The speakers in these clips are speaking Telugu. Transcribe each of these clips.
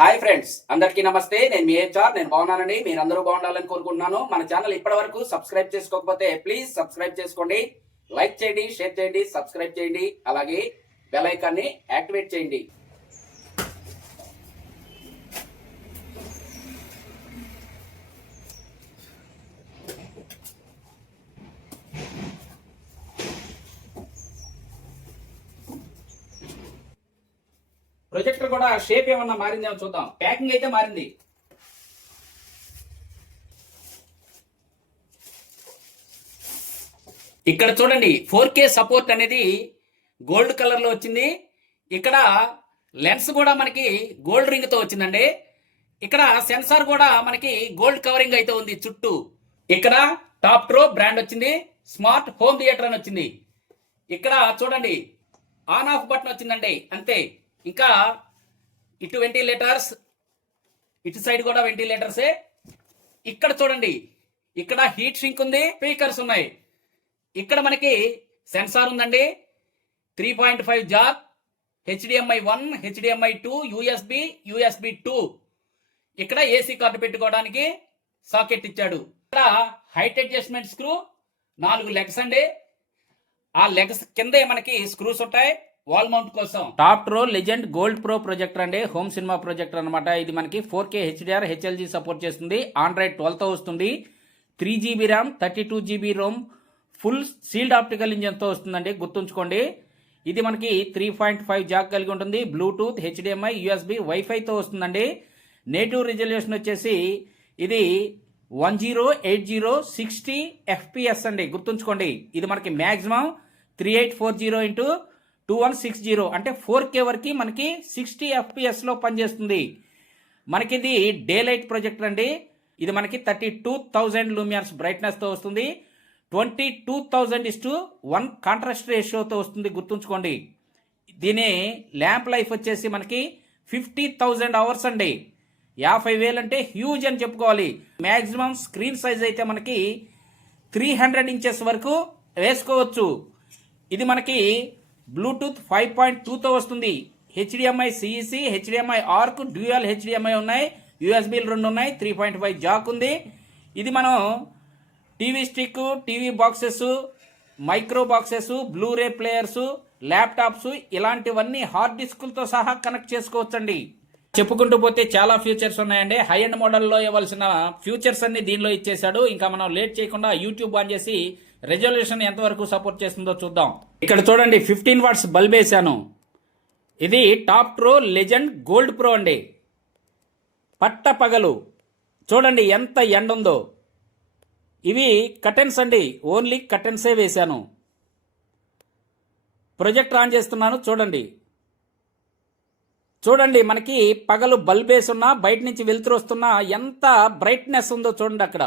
హాయ్ ఫ్రెండ్స్, అందరికీ నమస్తే. నేను మీ హెచ్ఆర్. నేను బాగున్నానండి. మీరందరూ బాగుండాలని కోరుకుంటున్నాను. మన ఛానల్ ఇప్పటి వరకు సబ్స్క్రైబ్ చేసుకోకపోతే ప్లీజ్ సబ్స్క్రైబ్ చేసుకోండి. లైక్ చేయండి, షేర్ చేయండి, సబ్స్క్రైబ్ చేయండి. అలాగే బెల్ ఐకాన్ని యాక్టివేట్ చేయండి. ప్రొజెక్టర్ కూడా షేప్ ఏమన్నా మారిందేమో చూద్దాం. ప్యాకింగ్ అయితే మారింది. ఇక్కడ చూడండి, 4K సపోర్ట్ అనేది గోల్డ్ కలర్ లో వచ్చింది. ఇక్కడ లెన్స్ కూడా మనకి గోల్డ్ రింగ్ తో వచ్చిందండి. ఇక్కడ సెన్సార్ కూడా మనకి గోల్డ్ కవరింగ్ అయితే ఉంది చుట్టూ. ఇక్కడ టాప్ ట్రో బ్రాండ్ వచ్చింది. స్మార్ట్ హోమ్ థియేటర్ అని వచ్చింది. ఇక్కడ చూడండి, ఆన్ ఆఫ్ బటన్ వచ్చిందండి, అంతే. ఇంకా ఇటు వెంటిలేటర్స్, ఇటు సైడ్ కూడా వెంటిలేటర్సే. ఇక్కడ చూడండి, ఇక్కడ హీట్ సింక్ ఉంది, స్పీకర్స్ ఉన్నాయి. ఇక్కడ మనకి సెన్సార్ ఉందండి. 3.5 జాక్, HDMI 1, HDMI 2, USB 2. ఇక్కడ ఏసీ కార్డు పెట్టుకోవడానికి సాకెట్ ఇచ్చాడు. ఇక్కడ హైట్ అడ్జస్ట్మెంట్ స్క్రూ, 4 లెగ్స్ అండి. ఆ లెగ్స్ కిందే మనకి స్క్రూస్ ఉంటాయి వాల్ మౌంట్ కోసం. Toptro legend gold pro projector అండి, హోమ్ సినిమా ప్రొజెక్టర్ అనమాట. ఇది మనకి 4K HDR HLG సపోర్ట్ చేస్తుంది. ఆండ్రాయిడ్ 12 తో వస్తుంది. 3GB RAM, 32GB ROM, full sealed optical engine తో వస్తుందండి, గుర్తుంచుకోండి. ఇది మనకి 3.5 జాక్ కలిగి ఉంటుంది. బ్లూటూత్, HDMI, USB, వైఫై తో వస్తుందండి. నేటివ్ రిజల్యూషన్ వచ్చేసి ఇది 1080 60 FPS అండి, గుర్తుంచుకోండి. ఇది మనకి మాక్సిమం 3840 × 2160 అంటే 4K వరకు మనకి 60 FPS లో పనిచేస్తుంది. మనకి ఇది డే లైట్ ప్రొజెక్టర్ అండి. ఇది మనకి 32,000 లూమియన్స్ బ్రైట్నెస్ తో వస్తుంది. 22,000:1 కాంట్రాస్ట్ రేషియోతో వస్తుంది, గుర్తుంచుకోండి. దీని ల్యాంప్ లైఫ్ వచ్చేసి మనకి 50,000 అవర్స్ అండి. 50,000 అంటే హ్యూజ్ అని చెప్పుకోవాలి. మాక్సిమం స్క్రీన్ సైజ్ అయితే మనకి 300 ఇంచెస్ వరకు వేసుకోవచ్చు. ఇది మనకి బ్లూటూత్ 5.2 తో వస్తుంది. HDMI CEC, HDMI ARC, dual HDMI ఉన్నాయి. USBలు 2 ఉన్నాయి. 3.5 జాక్ ఉంది. ఇది మనం TV stick, TV boxes, micro boxes, Blu-ray players, laptops ఇలాంటివన్నీ హార్డ్ డిస్కులతో సహా కనెక్ట్ చేసుకోవచ్చండి. చెప్పుకుంటూ పోతే చాలా ఫ్యూచర్స్ ఉన్నాయండి. హై ఎండ్ మోడల్లో ఇవ్వాల్సిన ఫ్యూచర్స్ అన్ని దీనిలో ఇచ్చేసాడు. ఇంకా మనం లేట్ చేయకుండా యూట్యూబ్ ఆన్ చేసి రెజల్యూషన్ ఎంతవరకు సపోర్ట్ చేస్తుందో చూద్దాం. ఇక్కడ చూడండి, 15 వాట్స్ బల్బ్ వేసాను. ఇది టాప్ ట్రో లెజెండ్ గోల్డ్ ప్రో అండి. పట్ట పగలు చూడండి ఎంత ఎండ ఉందో. ఇవి కర్టెన్స్ అండి, ఓన్లీ కర్టెన్సే వేశాను. ప్రొజెక్టర్ ఆన్ చేస్తున్నాను, చూడండి. చూడండి, మనకి పగలు బల్బ్ వేసున్నా బయట నుంచి వెలుతురు వస్తున్నా ఎంత బ్రైట్నెస్ ఉందో చూడండి. అక్కడ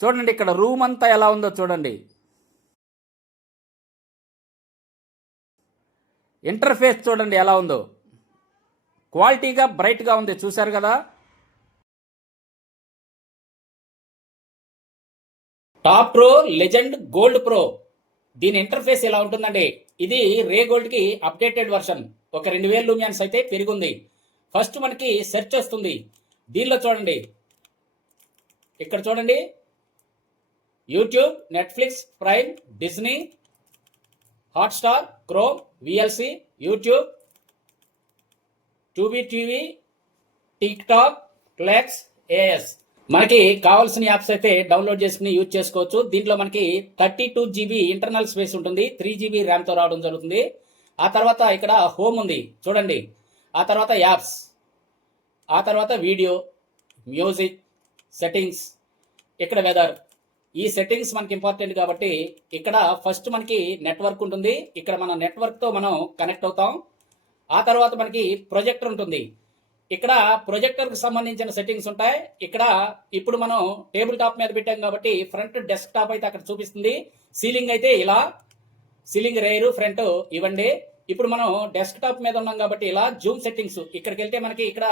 చూడండి, ఇక్కడ రూమ్ అంతా ఎలా ఉందో చూడండి. ఇంటర్ఫేస్ చూడండి ఎలా ఉందో, క్వాలిటీగా బ్రైట్గా ఉంది, చూశారు కదా. Top pro legend gold pro, దీని ఇంటర్ఫేస్ ఎలా ఉంటుందండి. ఇది రే గోల్డ్ కి అప్డేటెడ్ వర్షన్. ఒక 2000 లూమియన్స్ అయితే పెరిగింది. ఫస్ట్ మనకి సెర్చ్ వస్తుంది. దీనిలో చూడండి, ఇక్కడ చూడండి, YouTube, Netflix, Prime, Disney, Hotstar, Chrome, VLC, YouTube, Tubi TV, TikTok, Plex, AS. మనకి కావాల్సిన యాప్స్ అయితే డౌన్లోడ్ చేసుకుని యూజ్ చేసుకోవచ్చు. దీంట్లో మనకి 32GB ఇంటర్నల్ స్పేస్ ఉంటుంది. 3GB ర్యామ్ తో రావడం జరుగుతుంది. ఆ తర్వాత ఇక్కడ హోమ్ ఉంది చూడండి. ఆ తర్వాత యాప్స్, ఆ తర్వాత వీడియో, మ్యూజిక్, సెట్టింగ్స్, ఇక్కడ వెదర్. ఈ సెట్టింగ్స్ మనకి ఇంపార్టెంట్ కాబట్టి ఇక్కడ ఫస్ట్ మనకి నెట్వర్క్ ఉంటుంది. ఇక్కడ మన నెట్వర్క్ తో మనం కనెక్ట్ అవుతాం. ఆ తర్వాత మనకి ప్రొజెక్టర్ ఉంటుంది. ఇక్కడ ప్రొజెక్టర్ కు సంబంధించిన సెట్టింగ్స్ ఉంటాయి. ఇక్కడ ఇప్పుడు మనం టేబుల్ టాప్ మీద పెట్టాం కాబట్టి ఫ్రంట్ డెస్క్ టాప్ అయితే అక్కడ చూపిస్తుంది. సీలింగ్ అయితే ఇలా, సీలింగ్ రేరు, ఫ్రంట్ ఇవ్వండి. ఇప్పుడు మనం డెస్క్ టాప్ మీద ఉన్నాం కాబట్టి ఇలా జూమ్ సెట్టింగ్స్, ఇక్కడికి వెళ్తే మనకి ఇక్కడ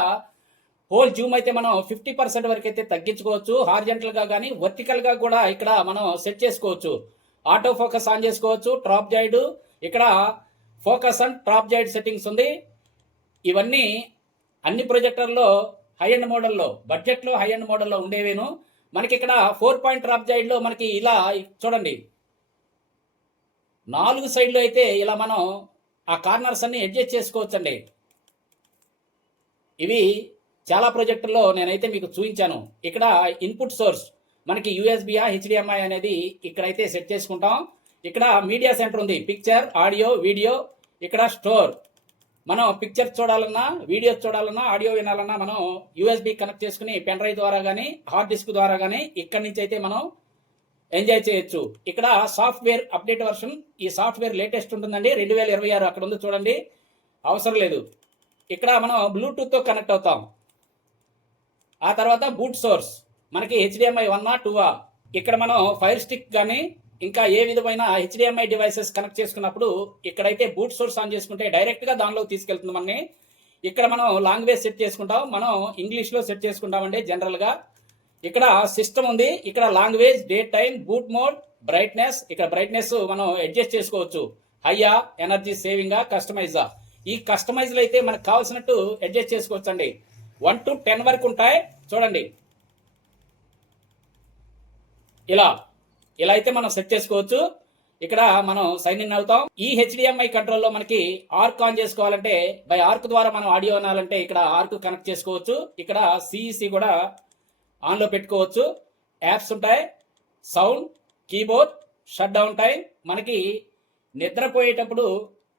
హోల్ జూమ్ అయితే మనం 50% వరకు అయితే తగ్గించుకోవచ్చు. హారిజంటల్ గా కానీ వర్టికల్ గా కూడా ఇక్కడ మనం సెట్ చేసుకోవచ్చు. ఆటో ఫోకస్ ఆన్ చేసుకోవచ్చు. టాప్ జాయిడ్, ఇక్కడ ఫోకస్ అండ్ టాప్ జాయిడ్ సెట్టింగ్స్ ఉంది. ఇవన్నీ అన్ని ప్రొజెక్టర్లో హై అండ్ మోడల్లో, బడ్జెట్లో హై అండ్ మోడల్లో ఉండేవేను. మనకి ఇక్కడ 4 పాయింట్ డ్రాప్ జైడ్లో మనకి ఇలా చూడండి, 4 సైడ్లో అయితే ఇలా మనం ఆ కార్నర్స్ అన్ని అడ్జస్ట్ చేసుకోవచ్చండి. ఇవి చాలా ప్రొజెక్టుల్లో నేనైతే మీకు చూపించాను. ఇక్కడ ఇన్పుట్ సోర్స్ మనకి యూఎస్బియా హెచ్డిఎంఐ అనేది ఇక్కడైతే సెట్ చేసుకుంటాం. ఇక్కడ మీడియా సెంటర్ ఉంది, పిక్చర్, ఆడియో, వీడియో. ఇక్కడ స్టోర్, మనం పిక్చర్ చూడాలన్నా, వీడియోస్ చూడాలన్నా, ఆడియో వినాలన్నా మనం యూఎస్బి కనెక్ట్ చేసుకుని పెన్ డ్రైవ్ ద్వారా కానీ హార్డ్ డిస్క్ ద్వారా కానీ ఇక్కడి నుంచి అయితే మనం ఎంజాయ్ చేయొచ్చు. ఇక్కడ సాఫ్ట్వేర్ అప్డేట్ వర్షన్, ఈ సాఫ్ట్వేర్ లేటెస్ట్ ఉంటుందండి, 2026 అక్కడ ఉంది చూడండి, అవసరం లేదు. ఇక్కడ మనం బ్లూటూత్తో కనెక్ట్ అవుతాం. ఆ తర్వాత బూట్ సోర్స్ మనకి హెచ్డిఎంఐ 1 2. ఇక్కడ మనం ఫైర్ స్టిక్ కానీ ఇంకా ఏ విధమైన హెచ్డిఎంఐ డివైసెస్ కనెక్ట్ చేసుకున్నప్పుడు ఇక్కడైతే బూట్ సోర్స్ ఆన్ చేసుకుంటే డైరెక్ట్గా దానిలో తీసుకెళ్తుంది మనని. ఇక్కడ మనం లాంగ్వేజ్ సెట్ చేసుకుంటాం, మనం ఇంగ్లీష్లో సెట్ చేసుకుంటామండి జనరల్గా. ఇక్కడ సిస్టమ్ ఉంది, ఇక్కడ language, date time, boot mode, brightness. ఇక్కడ బ్రైట్నెస్ మనం అడ్జస్ట్ చేసుకోవచ్చు, హైయా, ఎనర్జీ సేవింగా, కస్టమైజా. ఈ కస్టమైజ్లు అయితే మనకు కావాల్సినట్టు అడ్జస్ట్ చేసుకోవచ్చు అండి. 1 to 10 వరకు ఉంటాయి చూడండి. ఇలా అయితే మనం సెట్ చేసుకోవచ్చు. ఇక్కడ మనం సైన్ ఇన్ అవుతాం. ఈ హెచ్డిఎంఐ కంట్రోల్లో మనకి ఆర్క్ ఆన్ చేసుకోవాలంటే బై ఆర్క్ ద్వారా మనం ఆడియో వినాలంటే ఇక్కడ ఆర్క్ కనెక్ట్ చేసుకోవచ్చు. ఇక్కడ సిఈసి కూడా ఆన్లో పెట్టుకోవచ్చు. యాప్స్ ఉంటాయి, sound, keyboard, shut down time. మనకి నిద్రపోయేటప్పుడు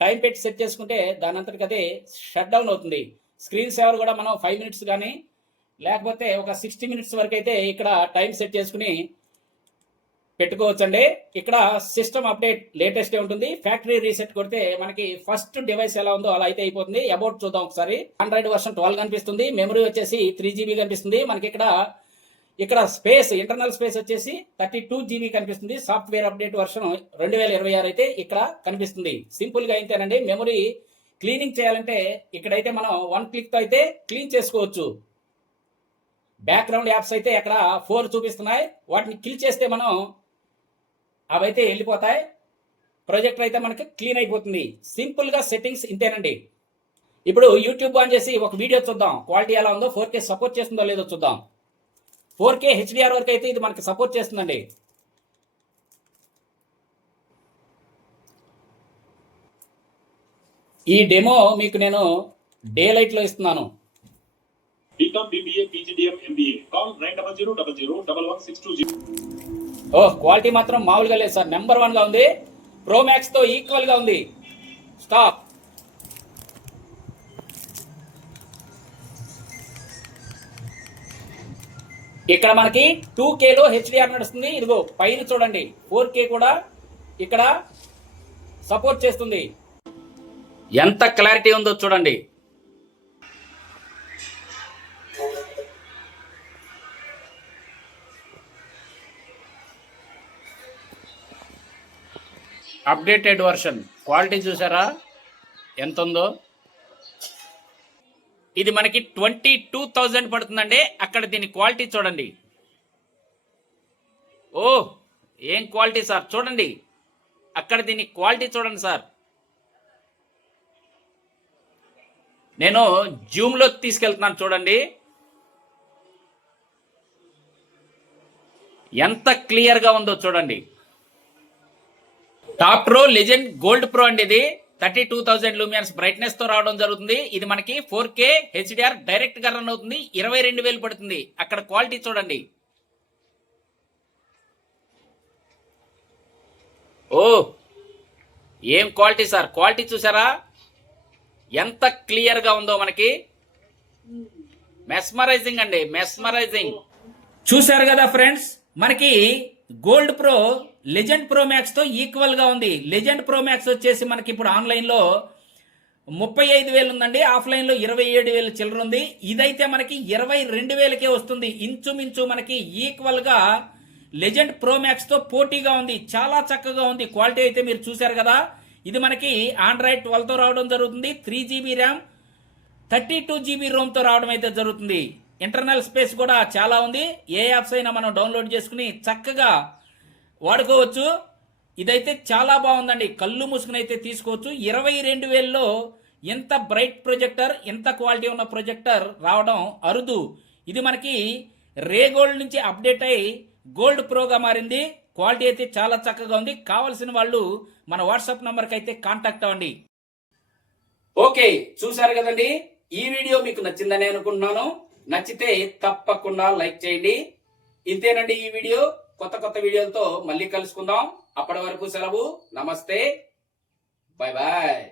టైం పెట్టి సెట్ చేసుకుంటే దాని అంతటికి అదే షట్ డౌన్ అవుతుంది. స్క్రీన్ సేవర్ కూడా మనం 5 minutes కానీ లేకపోతే ఒక 60 minutes వరకు అయితే ఇక్కడ టైం సెట్ చేసుకుని పెట్టుకోవచ్చండి. ఇక్కడ సిస్టమ్ అప్డేట్ లేటెస్టే ఉంటుంది. ఫ్యాక్టరీ రీసెట్ కొడితే మనకి ఫస్ట్ డివైస్ ఎలా ఉందో అలా అయితే అయిపోతుంది. అబౌట్ చూద్దాం ఒకసారి. ఆండ్రాయిడ్ వర్షన్ 12 కనిపిస్తుంది, మెమరీ వచ్చేసి 3GB కనిపిస్తుంది. మనకి ఇక్కడ స్పేస్, ఇంటర్నల్ స్పేస్ వచ్చేసి 32GB కనిపిస్తుంది. సాఫ్ట్వేర్ అప్డేట్ వర్షన్ 2026 అయితే ఇక్కడ కనిపిస్తుంది. సింపుల్ గా అయితేనండి. మెమరీ క్లీనింగ్ చేయాలంటే ఇక్కడైతే మనం 1 క్లిక్ తో అయితే క్లీన్ చేసుకోవచ్చు. బ్యాక్గ్రౌండ్ యాప్స్ అయితే అక్కడ 4 చూపిస్తున్నాయి, వాటిని కిల్ చేస్తే మనం అవైతే వెళ్ళిపోతాయి. ప్రొజెక్టర్ అయితే మనకి క్లీన్ అయిపోతుంది. సింపుల్ గా సెట్టింగ్స్ ఇంతేనండి. ఇప్పుడు యూట్యూబ్ ఆన్ చేసి ఒక వీడియో చూద్దాం, క్వాలిటీ ఎలా ఉందో, 4K సపోర్ట్ చేస్తుందో లేదో చూద్దాం. 4K HDR వరకు అయితే ఇది మనకి సపోర్ట్ చేస్తుందండి. ఈ డెమో మీకు నేను డే లైట్ లో ఇస్తున్నాను. క్వాలిటీ మాత్రం మామూలుగా లేదు సార్, నెంబర్ 1 గా ఉంది. ప్రో మ్యాక్స్ తో ఈక్వల్ గా ఉంది. స్టాప్. ఇక్కడ మనకి 2K లో HDR నడుస్తుంది. ఇదిగో పైన చూడండి, 4K కూడా ఇక్కడ సపోర్ట్ చేస్తుంది. ఎంత క్లారిటీ ఉందో చూడండి. అప్డేటెడ్ వర్షన్ క్వాలిటీ చూసారా ఎంత ఉందో. ఇది మనకి 22,000 పడుతుందండి. అక్కడ దీని క్వాలిటీ చూడండి. ఓ ఏం క్వాలిటీ సార్, చూడండి అక్కడ దీని క్వాలిటీ చూడండి సార్. నేను జూమ్లో తీసుకెళ్తున్నాను చూడండి, ఎంత క్లియర్గా ఉందో చూడండి. Top pro legend gold pro అండి. ఇది 32,000 లూమియన్స్ బ్రైట్నెస్ తో రావడం జరుగుతుంది. ఇది మనకి 4K HDR డైరెక్ట్ గా రన్ అవుతుంది. 22,000 పడుతుంది. అక్కడ క్వాలిటీ చూడండి. ఓ ఏం క్వాలిటీ సార్, క్వాలిటీ చూసారా ఎంత క్లియర్ గా ఉందో. మనకి మెస్మరైజింగ్ అండి, మెస్మరైజింగ్. చూసారు కదా ఫ్రెండ్స్, మనకి gold pro legend pro max తో ఈక్వల్ గా ఉంది. లెజెండ్ ప్రో మ్యాక్స్ వచ్చేసి మనకి ఇప్పుడు ఆన్లైన్ లో 35,000 ఉందండి, ఆఫ్లైన్ లో 27,000 చిల్లర ఉంది. ఇదైతే మనకి 22,000కే వస్తుంది. ఇంచుమించు మనకి ఈక్వల్ గా లెజెండ్ ప్రో మ్యాక్స్ తో పోటీగా ఉంది. చాలా చక్కగా ఉంది. క్వాలిటీ అయితే మీరు చూసారు కదా. ఇది మనకి ఆండ్రాయిడ్ 12 తో రావడం జరుగుతుంది. 3GB ర్యామ్, 32GB రోమ్ తో రావడం అయితే జరుగుతుంది. ఇంటర్నల్ స్పేస్ కూడా చాలా ఉంది. ఏ యాప్స్ అయినా మనం డౌన్లోడ్ చేసుకుని చక్కగా వాడుకోవచ్చు. ఇదైతే చాలా బాగుందండి. కళ్ళు మూసుకుని అయితే తీసుకోవచ్చు. 22,000లో ఇంత బ్రైట్ ప్రొజెక్టర్, ఇంత క్వాలిటీ ఉన్న ప్రొజెక్టర్ రావడం అరుదు. ఇది మనకి రే గోల్డ్ నుంచి అప్డేట్ అయ్యి గోల్డ్ ప్రోగా మారింది. క్వాలిటీ అయితే చాలా చక్కగా ఉంది. కావాల్సిన వాళ్ళు మన వాట్సాప్ నంబర్కి అయితే కాంటాక్ట్ అవ్వండి. ఓకే, చూసారు కదండి. ఈ వీడియో మీకు నచ్చిందని అనుకుంటున్నాను. నచ్చితే తప్పకుండా లైక్ చేయండి. ఇంతేనండి ఈ వీడియో. కొత్త కొత్త వీడియోలతో మళ్ళీ కలుసుకుందాం. అప్పటి వరకు సెలవు. నమస్తే, బాయ్ బాయ్.